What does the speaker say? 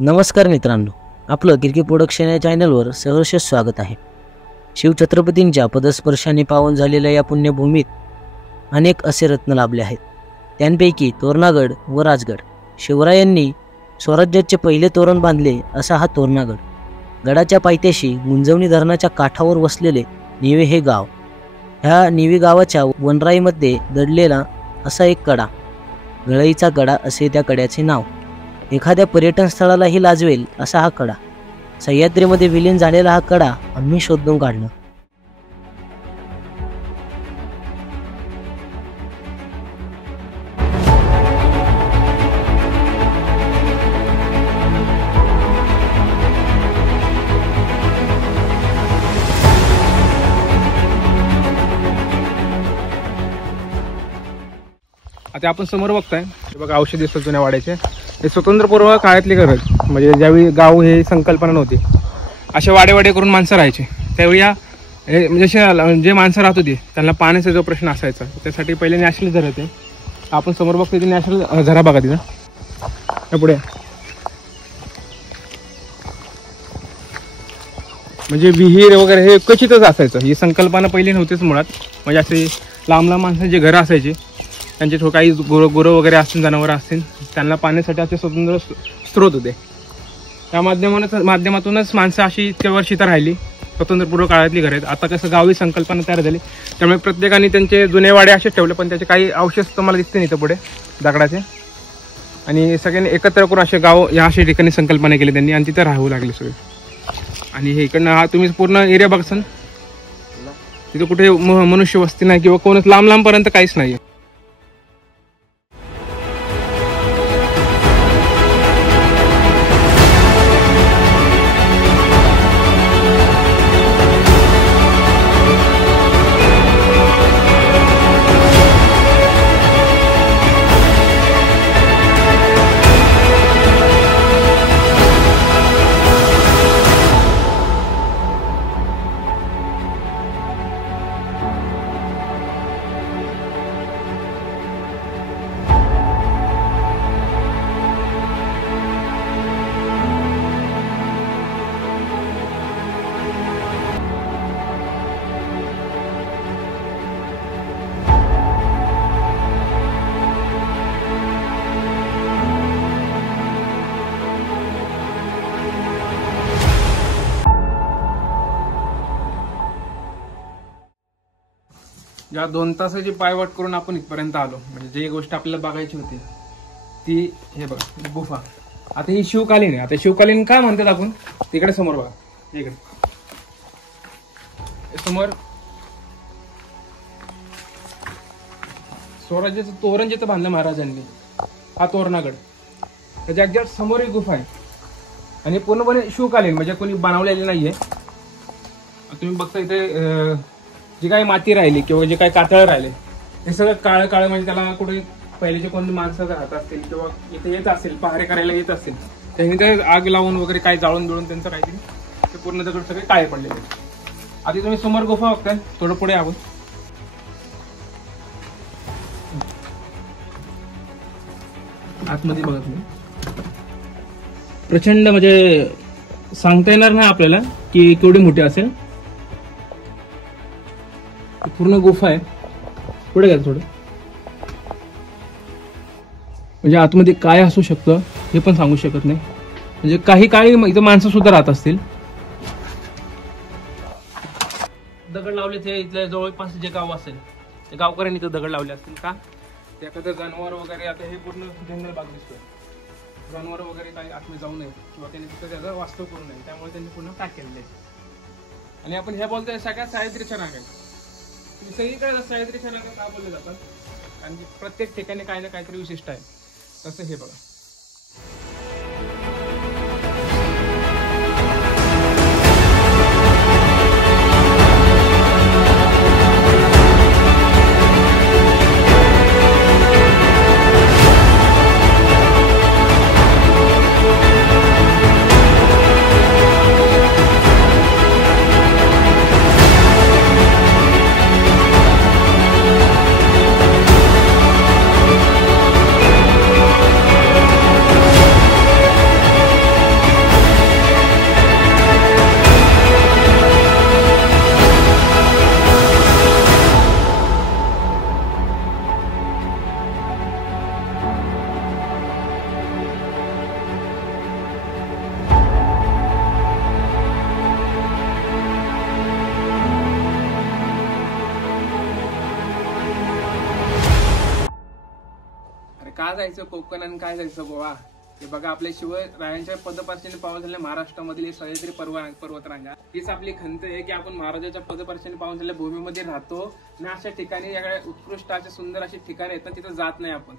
नमस्कार मित्रांनो, आपलं क्रिकेट प्रोडक्शन या चॅनलवर सहर्ष स्वागत आहे. शिवछत्रपतींच्या पदस्पर्शाने पावन झालेल्या या पुण्यभूमीत अनेक असे रत्न लाभले आहेत. त्यांपैकी तोरणागड व राजगड. शिवरायांनी स्वराज्याचे पहिले तोरण बांधले असा हा तोरणागड. गडाच्या पायथ्याशी गुंजवणी धरणाच्या काठावर वसलेले निवे हे गाव. ह्या निवे गावाच्या वनराईमध्ये दडलेला असा एक कडा, गळईचा कडा असे त्या कड्याचे नाव. एखाद्या पर्यटन स्थळालाही लाजवेल असा हा कडा. सह्याद्रीमध्ये विलीन झालेला हा कडा आम्ही शोधून काढला. आता आपण समोर बघताय बघा औषधी असतात जुन्या वाड्याचे. हे स्वतंत्रपूर्व काळातली गरज, म्हणजे ज्यावेळी गाव हे संकल्पना नव्हती, असे वाडे करून माणसं राहायचे. त्यावेळी या म्हणजे जे माणसं राहत होती त्यांना पाण्याचा जो प्रश्न असायचा, त्यासाठी पहिले नॅशनल झरा होते. आपण समोर बघतो ते नॅशनल झरा बघा तिथं पुढे. म्हणजे विहीर वगैरे हे क्वचितच असायचं. ही संकल्पना पहिली नव्हतीच मुळात. म्हणजे असे लांब लांब जे घरं असायची त्यांचे काही गुरं वगैरे असतील, जनावरं असतील, त्यांना पाण्यासाठी असे स्वतंत्र स्रोत होते. त्या माध्यमातूनच माणसं अशी इतक्या वर्षी तर राहिली. स्वतंत्रपूर्व काळातली घरं आहेत. आता कसं गावी संकल्पना तयार झाली, त्यामुळे प्रत्येकाने त्यांचे जुने वाडे असेच ठेवले, पण त्याचे काही अवशेष तुम्हाला दिसते नाही इथं पुढे दगडाचे. आणि सगळ्यांनी एकत्र करून असे गाव या अशा ठिकाणी संकल्पना केली त्यांनी, आणि तिथं राहू लागले सगळे. आणि हे इकडनं हा तुम्ही पूर्ण एरिया बघसान, तिथं कुठे मनुष्य वस्ती नाही किंवा कोणच लांबपर्यंत काहीच नाही. या 2 तासाची पायवाट करून आपण इथपर्यंत आलो. म्हणजे जी गोष्ट आपल्याला बघायची होती ती हे बघा, गुफा. आता ही शिवकालीन आहे. आता शिवकालीन काय म्हणतात आपण, तिकडे समोर बघा, इकडे समोर स्वराज्याचं तोरण जिथं बांधलं महाराजांनी, हा तोरणागड, त्याच्या एक्झॅक्ट समोर एक गुफा आहे. आणि पूर्णपणे शिवकालीन, म्हणजे कोणी बनवलेली नाहीये. तुम्ही बघता इथे जी काही माती राहिली किंवा जे काही कातळ राहिले, हे सगळं काळं म्हणजे त्याला कुठे पहिलेचे कोणती माणसं राहत असतील किंवा इथे येत असतील, पहारे करायला येत असतील, त्यांनी ते आग लावून वगैरे काही जाळून बिळून त्यांचं काहीतरी ते पूर्ण दगड सगळे काळे पडलेले. आधी तुम्ही समोर गुफा बघताय, थोडं पुढे आहोत. आतमध्ये बघा तुम्ही, प्रचंड म्हणजे सांगता येणार नाही आपल्याला की केवढी मोठी असेल. पूर्ण गुफा आहे. पुढे घ्या थोडं. म्हणजे आतमध्ये काय असू शकतं हे पण सांगू शकत नाही. म्हणजे काही इथं माणसं सुद्धा राहत असतील. दगड लावले ते इथल्या जवळपास जे गाव असेल ते गावकऱ्यांनी इथं दगड लावले असतील का, एखादं जनावर वगैरे. आता हे पूर्ण जंगल भाग दिसतोय. जनावर वगैरे काही आतमध्ये जाऊ नये किंवा त्यांनी तिथं त्याचा वास्तव करू नये, त्यामुळे त्यांनी पूर्ण पॅक केलेलं आहे. आणि आपण हे बोलतोय सगळ्यात सह्याद्रीच्या नागात. सगळीकडे सह्याद्रीच्या नागात का बोलले जातात, कारण की प्रत्येक ठिकाणी काही ना काहीतरी विशिष्ट आहे. तसं हे बघा. का जायचं कोकण आणि काय जायचं गोवा? हे बघा, आपल्या शिवरायांच्या पदपर्शनी पावन झालेल्या महाराष्ट्रामधील सह्याद्री पर्वतरांगा हीच आपली खंत आहे की आपण महाराजांच्या पदपर्शनी पावन झालेल्या भूमीमध्ये राहतो आणि अशा ठिकाणी उत्कृष्ट असे सुंदर अशी ठिकाणी आहेत ना, तिथं जात नाही आपण.